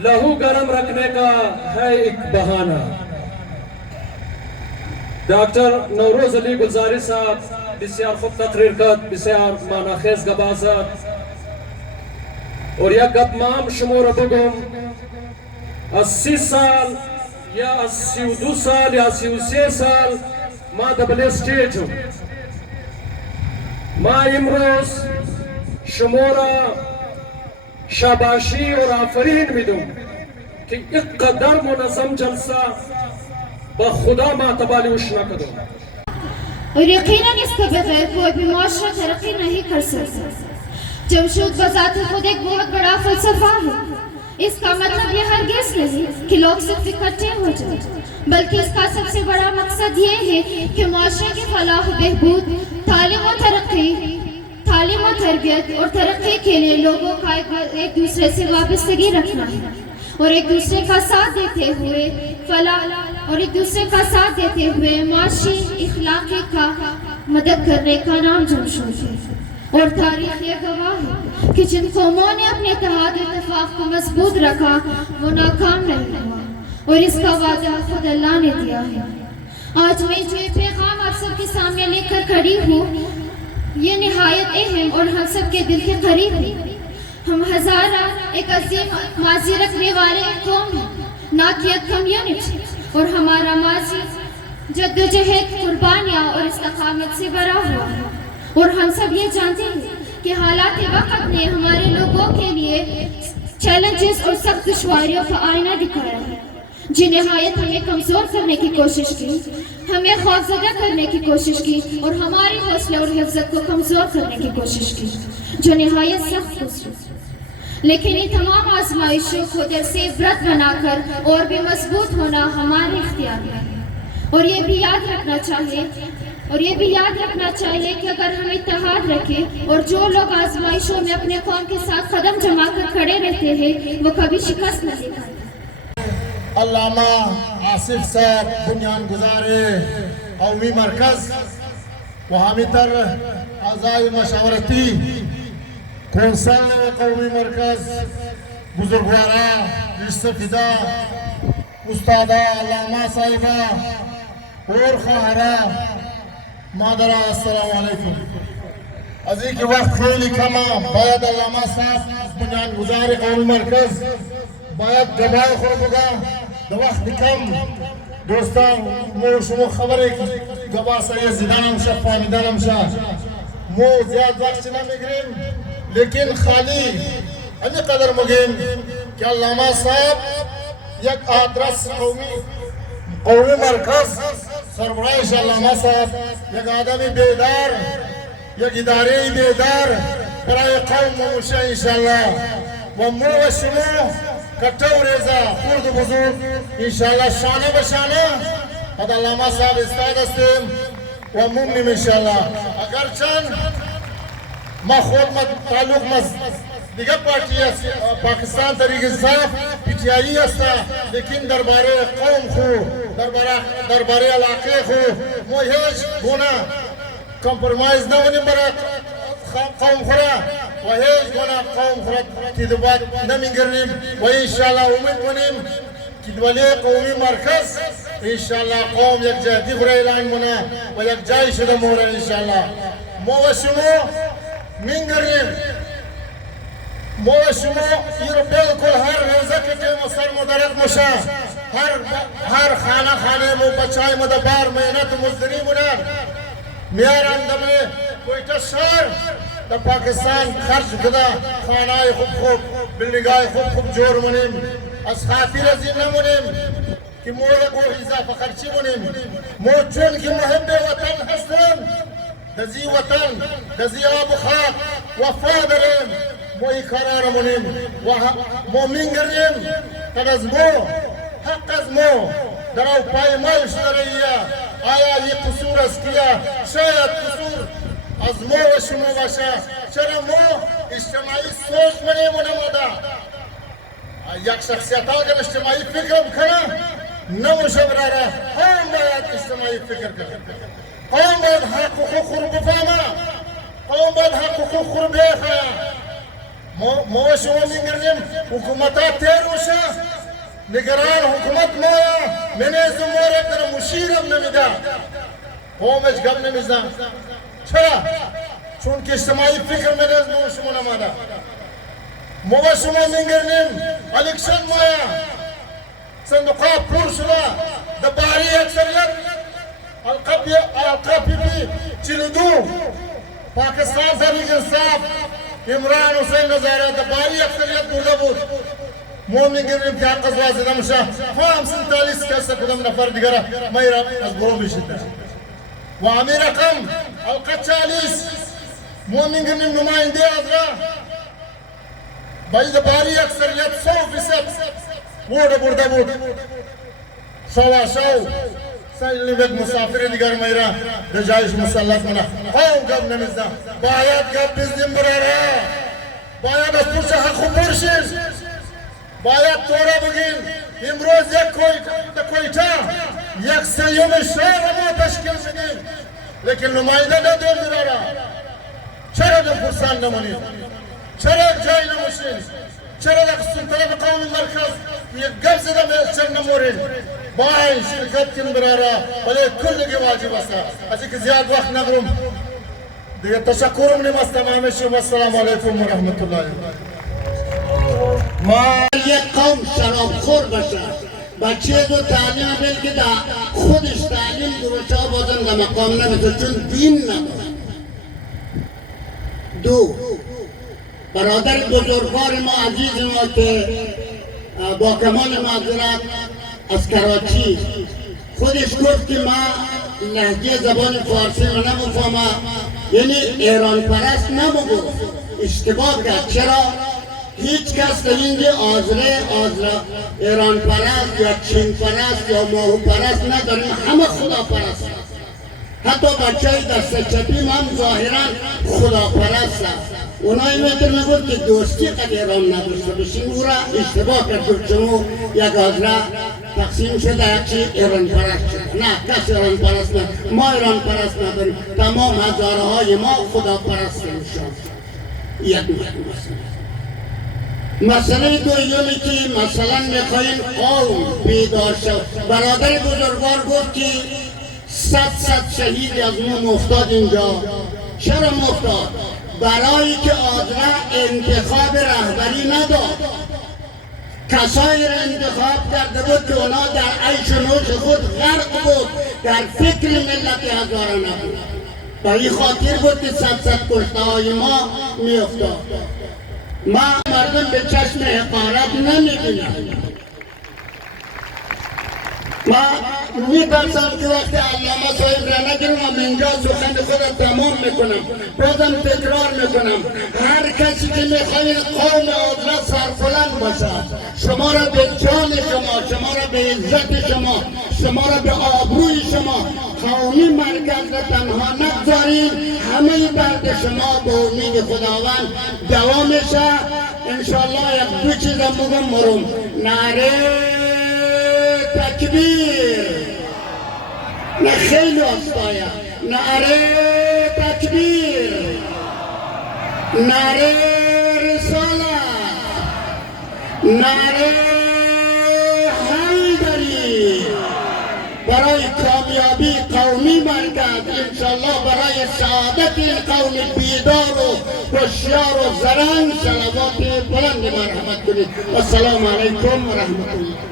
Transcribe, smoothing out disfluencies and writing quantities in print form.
लहू गर्म रखने का है एक बहाना। डॉक्टर नौरोज अली गुलजारी साहब बसियार खूब तकरीर करत, बसियार मानाखेज गबाजत और या गतमाम शुमोर बगम 80 साल या 82 साल या 83 साल ما دبل स्टेज हूँ ما इमरोज शुमोरा शाबाशी और आफरीन भी दूँ कि एक कदर मुनज़म जलसा बखुदा माँ तबाली उशना कदो। और यकीनन इसके बगैर कोई भी मुआशरा तरक्की नहीं कर सकता। जमशूद बज़ात खुद एक बहुत बड़ा फ़लसफ़ा है। इसका मतलब ये हरगिज़ नहीं कि लोग सिर्फ इकट्ठे हो जाएं, बल्कि इसका सबसे बड़ा मकसद ये है कि मुआशरे की फलाह बहबूद, तालीम और तरक्की, तालीम और तरबियत और तरक्की के लिए लोगों का एक दूसरे से वाबस्तगी रखना है और एक दूसरे का साथ देते हुए फलाह और एक दूसरे का साथ देते हुए माशी इखलाक़ी का मदद करने का नाम जमशूद है। और तारीख़ ये गवाह है कि जिन कौमों ने अपने इत्तेहाद इत्तेफाक को मजबूत रखा वो नाकाम नहीं हुआ और इसका वादा खुद अल्लाह ने दिया है। आज मैं जो पैगाम आप सबके सामने लेकर खड़ी हूँ ये निहायत अहम और हम सब के दिल के करीब है। हम हज़ारा एक अजीम माजी रखने वाले एक कौम हैं, नाकियत कम्युनिटी, और हमारा माजी जद्दोजहद, कुर्बानियाँ और इस्तकामत से भरा हुआ है। और हम सब ये जानते हैं कि हालात वक्त ने हमारे लोगों के लिए चैलेंजेस और सख्त दुश्वारियों का आईना दिखाया है, जिन्हें हमें कमज़ोर करने की कोशिश की, हमें खौफज़दा करने की कोशिश की और हमारी हौसले और हिफ़्ज़त को कमज़ोर करने की कोशिश की, जो निहायत सख्त कोशिश। लेकिन ये तमाम आजमाइशों को दर से इबरत बनाकर और भी मजबूत होना हमारे इख्तियार में है। और ये भी याद रखना चाहिए कि अगर हम इत्तेहाद रखें और जो लोग आजमाइशों में अपने कौम के साथ कदम जमा कर खड़े रहते हैं वो कभी शिकस्त नहीं खाते। अल्लामा आसिफ साहब बुनियान गुजारे कौमी मरकज वहामी तर आज़ाई मशावरती कौंसल कौमी मरकज बुजुर्गवारा रिश्तेदारा उस्तादा अल्लामा साहिबा और खाहरा मादरा अस्सलाम वालेकुम। अजी के वक्त खेली कमा बायद अल्लामा साहब बुनियान गुजारे कौमी मरकज बायद गवाह खुदा वक्त कम दोस्तान मो शुमो खबर है कि गवाह से जिदानम शाह फामिदानम शाह मो ज़्यादा वक्त ना मिगरेम लेकिन खाली अन्य कदर मुगिम कि अल्लामा साहब एक आदर्श कौमी मरकज सरबराह अल्लामा साहब एक आदमी बेदार एक इदारे बेदार बराए कौम मुशा इंशाल्लाह व मो व शुमो कटोरेजा खुर्द बुजुर्ग इंशाल्लाह शाना बशाना और अल्लामा साहब इस्तादस्तेम व मुमनिम इंशाल्लाह अगर चंद माखोल मत ताल्लुक मत दिगर पार्टी पाकिस्तान तरीके साफ पिटियाई अस्ता लेकिन दरबारे कौम खो दरबारे इलाके खो मोहेज होना कंप्रोमाइज न होने बरा कौम खुरा वहेज होना कौम खुरा की बात न मिगरनिम वही इंशाल्लाह उम्मीद बनिम कि वाले कौमी मरकज इंशाल्लाह कौम एक जहदी खुरा ऐलान होना व एक जाय शुदा मोरा इंशाल्लाह मोवशमो मिगरनिम मोशमो ये बिल्कुल हर रोज़ा के टाइम सर मुदरक मुशा हर खाने में बचाए मदबार मेहनत मुजदरी मुनार मेयर अंदमे कोई तशर द पाकिस्तान खर्च खुदा खानाए खूब बिल्डिंगाए खूब जोर मुनिम अस खातिर जिन्ना मुनिम कि मोला को इजाफा खर्ची मुनिम मो चुन की मुहब्बे वतन हसन दजी वतन दजी आब खाक वफादरम मोई करार मुनिम मो मिंगरिम तगज़मो हक़ज़मो दराव पायमाल शरैया आया ये कसूर किया शायद कसूर अज़मो व शुमो वशा शरमो इज्तिमाई सोच मने मुनमदा एक शख्सियत अगर इज्तिमाई फिक्र खना न मुशवरा हम बात इज्तिमाई फिक्र कर हम बात हक़ हुकूक खुरब फामा हम बात हक़ हुकूक खुरब खाया ما شما میگردیم حکومتات تیروشه نگران حکومت مایا منیز مورد در مشیرم نمیده همش گم نمیزن چرا؟ چون که اجتماعی فکر منیز ما شما نماده ما با شما میگردیم الیکشن مایا صندوقا پر شده دباری اکثریت القاپی بی چلدو پاکستان تحریک انصاف عمران حسین نظاره دباری اکثریت برده بود ما میگردیم که حق از واسطه نمیشه هم 47 کس کدام نفر دیگر میرا از گروه میشده و همین رقم القا 40 ما میگردیم نماینده از را باید دباری اکثریت 100% برده بود شوا سایلی یک مسافر دیگر میرا به جایش مسلط منه هم گم نمیزدم باید گم بزدیم براره باید از پوچه حق برشید باید تورا بگین امروز یک کویتا یک سیوم شهر ما تشکیل میدیم لیکن نماینده ندون براره چرا در پرسان نمونید چرا جای نموشید چرا در سلطنت قومی مرکز یک گم زدم چر نمورید باید شرکت کن براره ولی کلگی واجب است از اینکه زیاد وقت نگرم دیگه تشکرم نمستم همه شما السلام علیکم و رحمت الله ما یک قوم شرابخور باشه بچه دو تعلیم بلکه دا خودش تعلیم دروچه بازم دا مقام نمیده چون دین نداره دو برادر بزرگوار ما عزیز ما که با کمال معذرت از کراچی خودش گفت که ما لهجه زبان فارسی رو نمیفهمم یعنی ایران پرست نمگو اشتباه کرد چرا؟ هیچ کس در اینجا آزره ایران پرست یا چین پرست یا ماهو پرست نداریم همه خدا پرست حتی بچه های دست چپی هم ظاهرا خدا پرست اونایی میتونه بود که دوستی قد ایران نداشته باشیم او را اشتباه کرد چون یک آزره تقسیم شده یکی ایران پرست شد نه کس ایران پرست نه ما ایران پرست نداریم تمام هزارهای ما خدا پرست میشن یک مسئله دویمی که مثلا میخواییم قوم بیدار شد برادر بزرگوار گفت که 100 شهید از ما مفتاد اینجا چرا مفتاد؟ برای که آدره انتخاب رهبری نداد کسایی را انتخاب کرده بود که اونا در عیش و نوش خود غرق بود در فکر ملت هزارانه بود به این خاطر بود که 100 کشته های ما میافتاد ما مردم به چشم حقارت نمیبینم ما میترسم که وقتی علامه صاحب را نگیرم و اینجا سخن خود تمام میکنم بازم تکرار میکنم هر کسی که میخواهید قوم عادلت سربلند باشد شما را به جان شما را به عزت شما را به آبروی شما قومی مرکز را تنها نگذارید همه درد شما به امید خداوند دوام میشه انشاءالله یک دو چیزم بگم مرم نعره تکبیر نه خیلی آستایه نعره تکبیر نعره رسالت نعره حیدری برای کامیابی قومی مرکز انشاءالله برای سعادت این قوم بیدار و هوشیار و زرنگ صلوات بلند مرحمت کنید السلام علیکم و رحمت الله